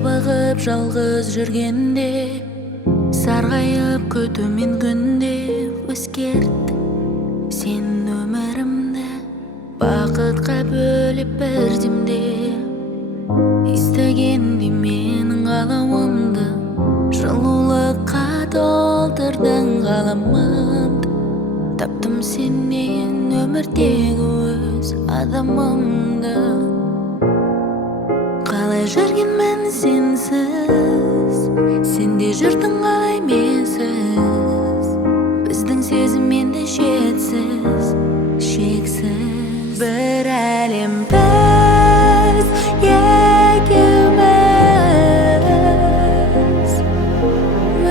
жабығып жалғыз жүргенде, сарғайып күтумен күнде өзгерді сен өмірімді, бақытқа бөліп бірдемде. Естігенде менің қалауымды, жылулыққа толтырдың ғаламымды. Таптым сенен өмірдегі өз адамымды. Қалай жүргенмін сенсіз, сенде жүрдің қалай менсіз. Біздің сезім енді шетсіз, шексіз. Бір әлем біз екеуміз,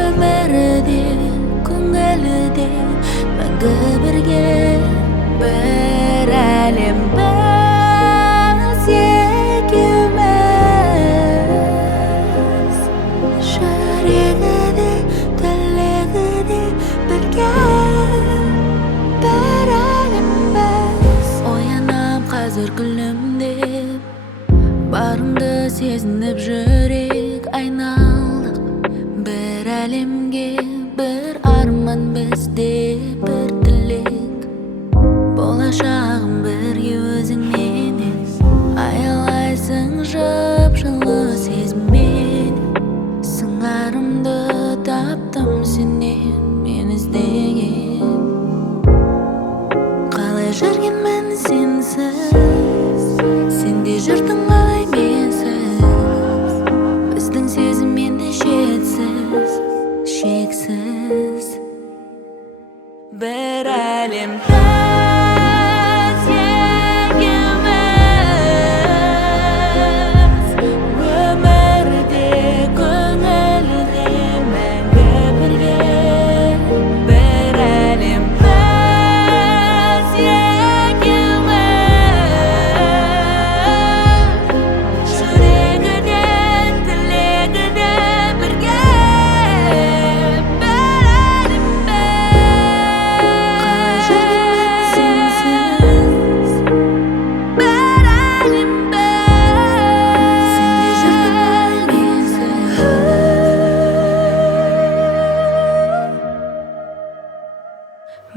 өмірде, көңілде мәңгі бірге. Бір әлем біз екеуміз, жүрегіде, тілегіде бірге. Бір әлем біз. Оянам қазір күлімдеп, барымды сезініп жүрек айналдық. Бір әлемге, бір арман бізде, бір тілек. Болашағым бірге өзіңмен, аялайсың жып-жылы сезіммен. Сыңарымды таптым сенен, мен іздеген. Қалай жүргенмін сенсіз, сенде жүрдің қалай менсіз. Біздің сезім енді шетсіз, шексіз. Бір әлем біз екеуміз, өмірде, көңілде мәңгі бірге. Бір әлем біз екеуміз, жүрегіде, тілегіде бірге. Бір әлем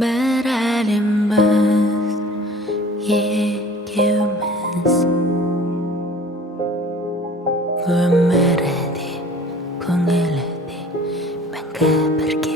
Бір әлембіз екеуміз, өмірде, көңілде мәңгі бірге.